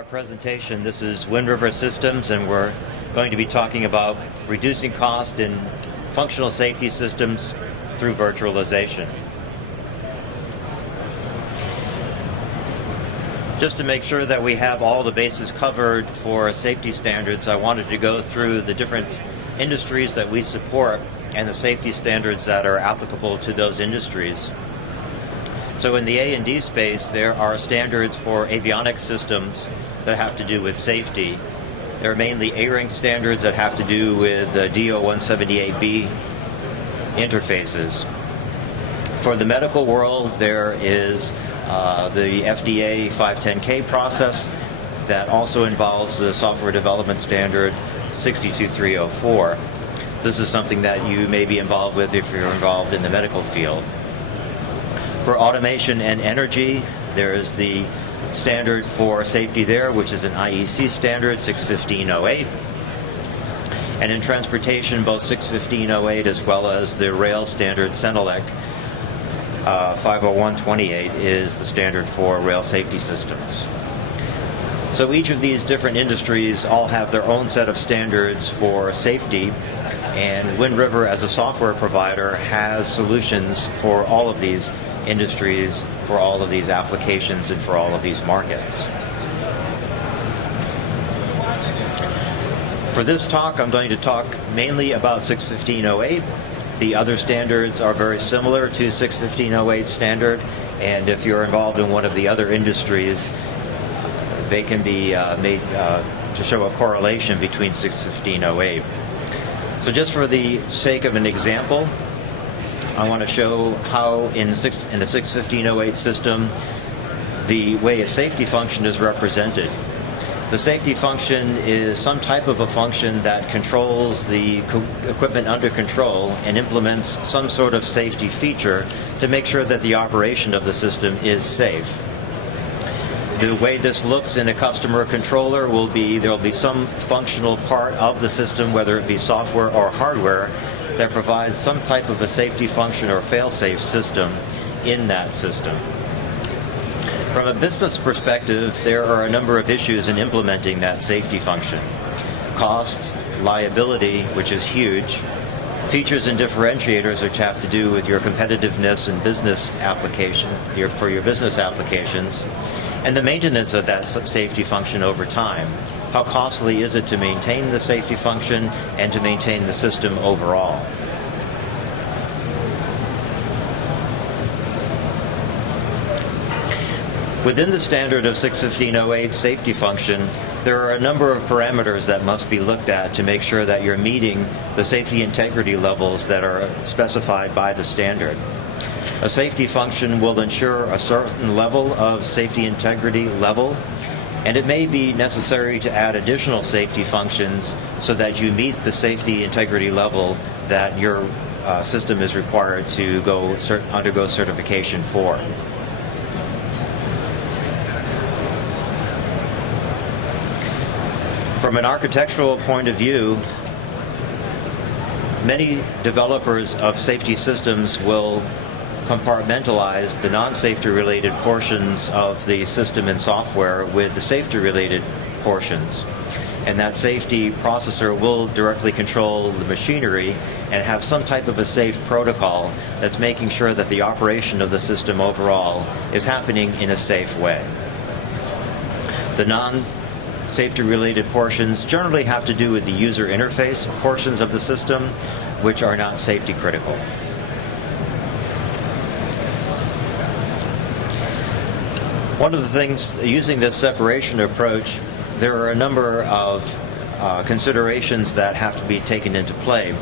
our presentation. This is Wind River Systems, and we're going to be talking about reducing cost in functional safety systems through virtualization. Just to make sure that we have all the bases covered for safety standards, I wanted to go through the different industries that we support and the safety standards that are applicable to those industries. So in the A&D space, there are standards for avionics systems that have to do with safety. There are mainly adhering standards that have to do with DO-178B interfaces. For the medical world, there is the FDA 510K process that also involves the software development standard 62304. This is something that you may be involved with if you're involved in the medical field. For automation and energy, there is the standard for safety there, which is an IEC standard, 61508. And in transportation, both 61508 as well as the rail standard Senelec 50128 is the standard for rail safety systems. So each of these different industries all have their own set of standards for safety, and Wind River as a software provider has solutions for all of these industries, for all of these applications, and for all of these markets. For this talk, I'm going to talk mainly about 61508. The other standards are very similar to 61508 standard, and if you're involved in one of the other industries, they can be made to show a correlation between 61508. So just for the sake of an example, I want to show how in the 61508 system, the way a safety function is represented. The safety function is some type of a function that controls the equipment under control and implements some sort of safety feature to make sure that the operation of the system is safe. The way this looks in a customer controller will be there will be some functional part of the system, whether it be software or hardware, that provides some type of a safety function or fail-safe system in that system. From a business perspective, there are a number of issues in implementing that safety function. Cost, liability, which is huge, features and differentiators, which have to do with your competitiveness and business application, for your business applications, and the maintenance of that safety function over time. How costly is it to maintain the safety function and to maintain the system overall? Within the standard of 61508 safety function, there are a number of parameters that must be looked at to make sure that you're meeting the safety integrity levels that are specified by the standard. A safety function will ensure a certain level of safety integrity level, and it may be necessary to add additional safety functions so that you meet the safety integrity level that your system is required to undergo certification for. From an architectural point of view, many developers of safety systems will compartmentalize the non-safety related portions of the system and software with the safety related portions. And that safety processor will directly control the machinery and have some type of a safe protocol that's making sure that the operation of the system overall is happening in a safe way. The non-safety related portions generally have to do with the user interface portions of the system, which are not safety critical. One of the things, using this separation approach, there are a number of considerations that have to be taken into play.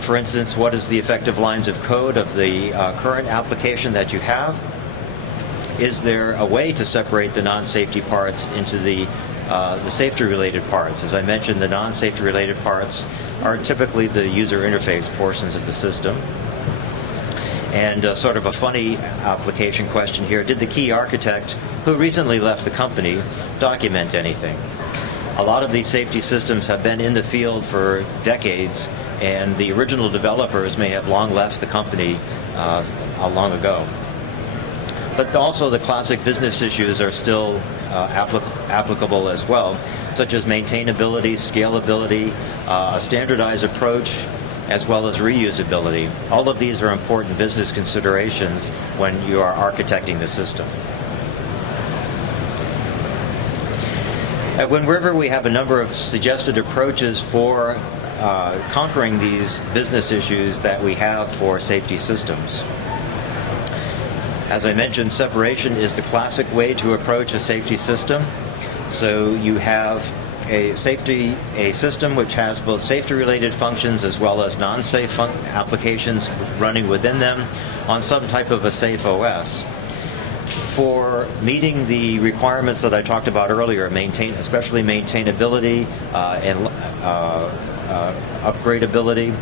For instance, what is the effective lines of code of the current application that you have? Is there a way to separate the non-safety parts into the safety-related parts? As I mentioned, the non-safety-related parts are typically the user interface portions of the system. And sort of a funny application question here, did the key architect, who recently left the company, document anything? A lot of these safety systems have been in the field for decades, and the original developers may have long left the company long ago. But also the classic business issues are still applicable as well, such as maintainability, scalability, a standardized approach, as well as reusability. All of these are important business considerations when you are architecting the system. At Wind River, we have a number of suggested approaches for conquering these business issues that we have for safety systems. As I mentioned, separation is the classic way to approach a safety system. So you have a system which has both safety-related functions as well as non-safe applications running within them on some type of a safe OS. For meeting the requirements that I talked about earlier, especially maintainability and upgradability,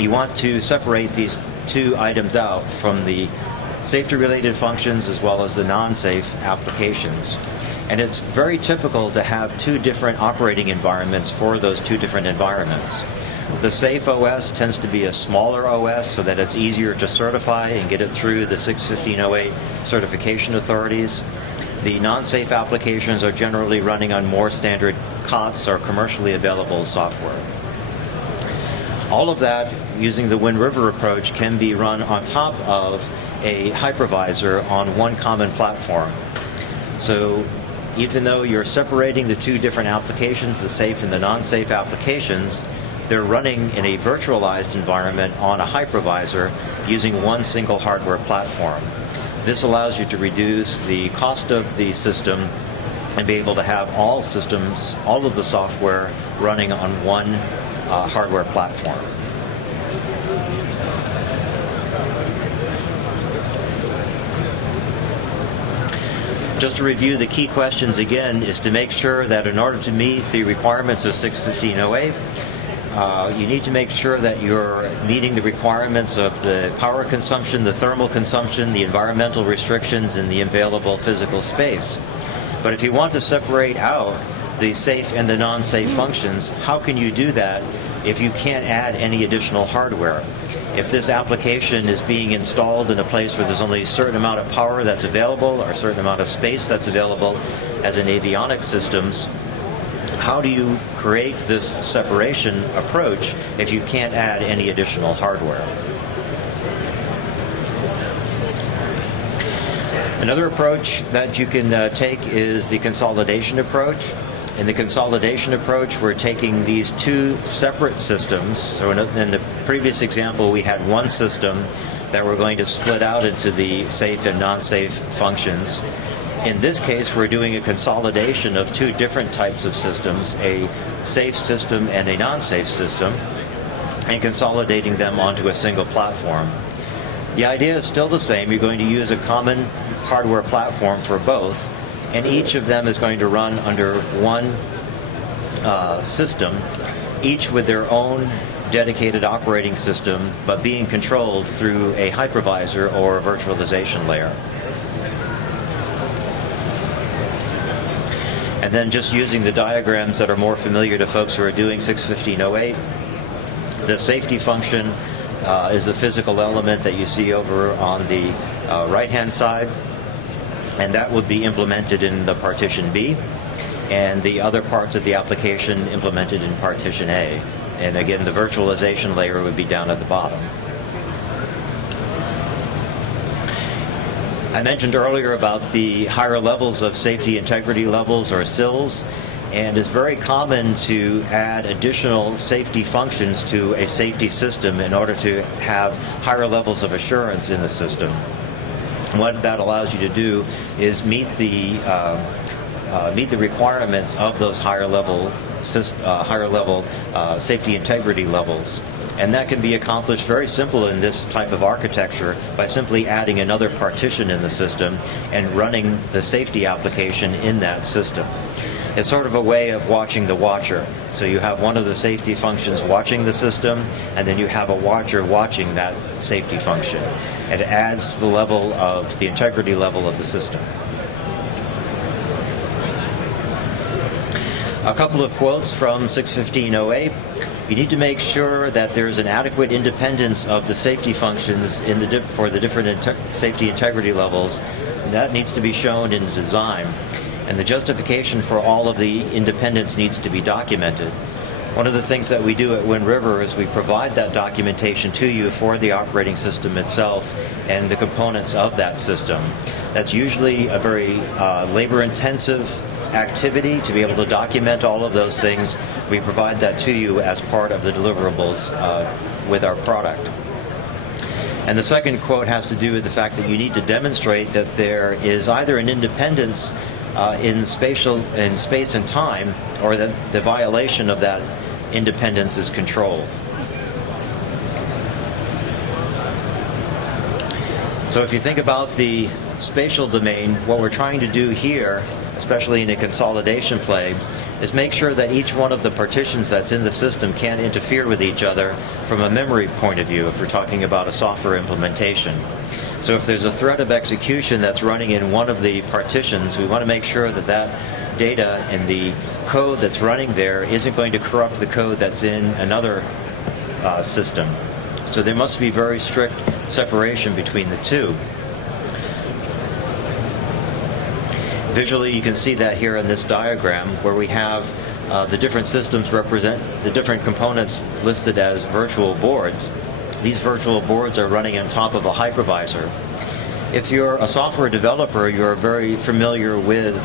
you want to separate these two items out from the safety-related functions as well as the non-safe applications. And it's very typical to have two different operating environments for those two different environments. The safe OS tends to be a smaller OS so that it's easier to certify and get it through the 61508 certification authorities. The non-safe applications are generally running on more standard COTS or commercially available software. All of that, using the Wind River approach, can be run on top of a hypervisor on one common platform. So even though you're separating the two different applications, the safe and the non-safe applications, they're running in a virtualized environment on a hypervisor using one single hardware platform. This allows you to reduce the cost of the system and be able to have all systems, all of the software running on one hardware platform. Just to review the key questions again is to make sure that in order to meet the requirements of 61508, you need to make sure that you're meeting the requirements of the power consumption, the thermal consumption, the environmental restrictions, and the available physical space. But if you want to separate out the safe and the non-safe functions, how can you do that if you can't add any additional hardware? If this application is being installed in a place where there's only a certain amount of power that's available or a certain amount of space that's available, as in avionics systems, how do you create this separation approach if you can't add any additional hardware? Another approach that you can take is the consolidation approach. In the consolidation approach, we're taking these two separate systems. So in the previous example, we had one system that we're going to split out into the safe and non-safe functions. In this case, we're doing a consolidation of two different types of systems, a safe system and a non-safe system, and consolidating them onto a single platform. The idea is still the same. You're going to use a common hardware platform for both, and each of them is going to run under one system, each with their own dedicated operating system, but being controlled through a hypervisor or a virtualization layer. And then just using the diagrams that are more familiar to folks who are doing 61508, the safety function is the physical element that you see over on the right-hand side, and that would be implemented in the partition B, and the other parts of the application implemented in partition A. And again, the virtualization layer would be down at the bottom. I mentioned earlier about the higher levels of safety integrity levels, or SILs, and it's very common to add additional safety functions to a safety system in order to have higher levels of assurance in the system. What that allows you to do is meet the requirements of those higher level safety integrity levels. And that can be accomplished very simple in this type of architecture by simply adding another partition in the system and running the safety application in that system. It's sort of a way of watching the watcher. So you have one of the safety functions watching the system, and then you have a watcher watching that safety function. It adds to the level of the integrity level of the system. A couple of quotes from 61508. You need to make sure that there's an adequate independence of the safety functions for the different safety integrity levels. And that needs to be shown in the design. And the justification for all of the independence needs to be documented. One of the things that we do at Wind River is we provide that documentation to you for the operating system itself and the components of that system. That's usually a very labor-intensive activity to be able to document all of those things. We provide that to you as part of the deliverables with our product. And the second quote has to do with the fact that you need to demonstrate that there is either an independence in space and time, or that the violation of that independence is controlled. So if you think about the spatial domain, what we're trying to do here, especially in a consolidation play, is make sure that each one of the partitions that's in the system can't interfere with each other from a memory point of view if we're talking about a software implementation. So if there's a thread of execution that's running in one of the partitions, we want to make sure that that data and the code that's running there isn't going to corrupt the code that's in another system. So there must be very strict separation between the two. Visually, you can see that here in this diagram where we have the different systems represent the different components listed as virtual boards. These virtual boards are running on top of a hypervisor. If you're a software developer, you're very familiar with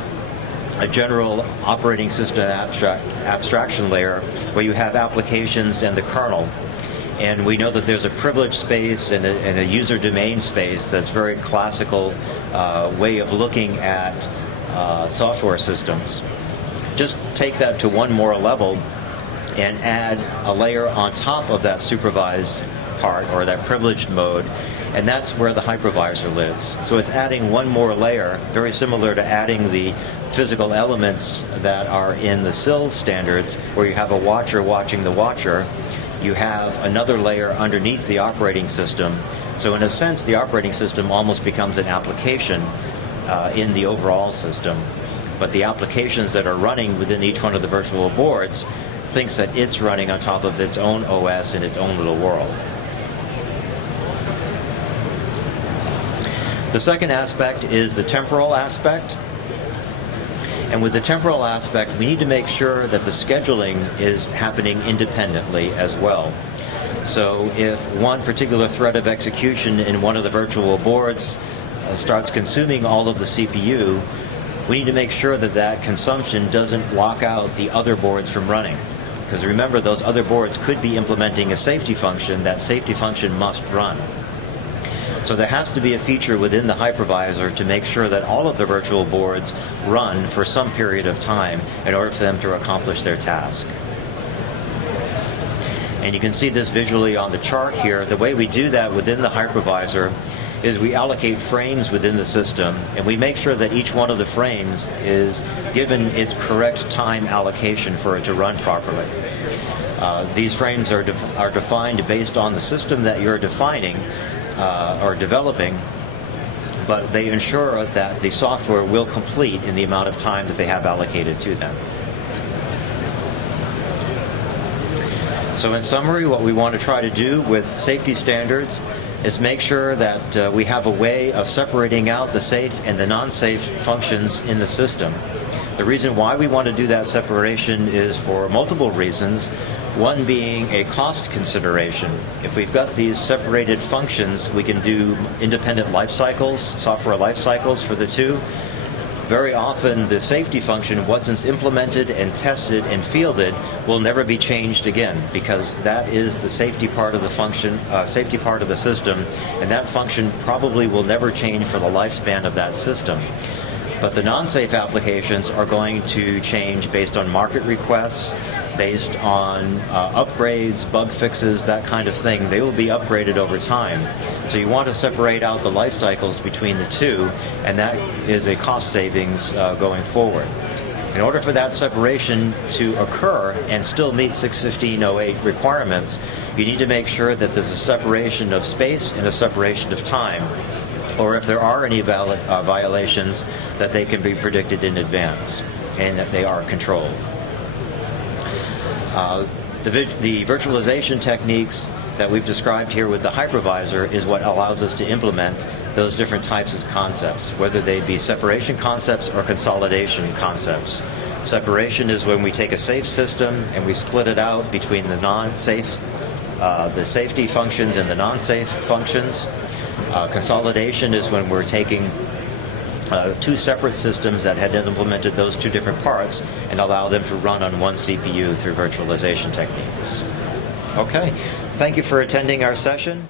a general operating system abstraction layer where you have applications and the kernel. And we know that there's a privilege space and a user domain space that's very classical way of looking at software systems. Just take that to one more level and add a layer on top of that supervised part, or that privileged mode, and that's where the hypervisor lives. So it's adding one more layer, very similar to adding the physical elements that are in the SIL standards, where you have a watcher watching the watcher. You have another layer underneath the operating system. So in a sense, the operating system almost becomes an application in the overall system. But the applications that are running within each one of the virtual boards thinks that it's running on top of its own OS in its own little world. The second aspect is the temporal aspect. And with the temporal aspect, we need to make sure that the scheduling is happening independently as well. So if one particular thread of execution in one of the virtual boards starts consuming all of the CPU, we need to make sure that that consumption doesn't lock out the other boards from running. Because remember, those other boards could be implementing a safety function. That safety function must run. So there has to be a feature within the hypervisor to make sure that all of the virtual boards run for some period of time in order for them to accomplish their task. And you can see this visually on the chart here. The way we do that within the hypervisor is we allocate frames within the system, and we make sure that each one of the frames is given its correct time allocation for it to run properly. These frames are defined based on the system that you're defining or developing, but they ensure that the software will complete in the amount of time that they have allocated to them. So in summary, what we want to try to do with safety standards is make sure that we have a way of separating out the safe and the non-safe functions in the system. The reason why we want to do that separation is for multiple reasons. One being a cost consideration. If we've got these separated functions, we can do independent life cycles, software life cycles for the two. Very often the safety function, once it's implemented and tested and fielded, will never be changed again, because that is the safety part of the function, safety part of the system, and that function probably will never change for the lifespan of that system. But the non-safe applications are going to change based on market requests, based on upgrades, bug fixes, that kind of thing. They will be upgraded over time. So you want to separate out the life cycles between the two, and that is a cost savings going forward. In order for that separation to occur and still meet 615.08 requirements, you need to make sure that there's a separation of space and a separation of time, or if there are any violations, that they can be predicted in advance and that they are controlled. The virtualization techniques that we've described here with the hypervisor is what allows us to implement those different types of concepts, whether they be separation concepts or consolidation concepts. Separation is when we take a safe system and we split it out between the non-safe, the safety functions and the non-safe functions. Consolidation is when we're taking two separate systems that had implemented those two different parts and allow them to run on one CPU through virtualization techniques. Okay, thank you for attending our session.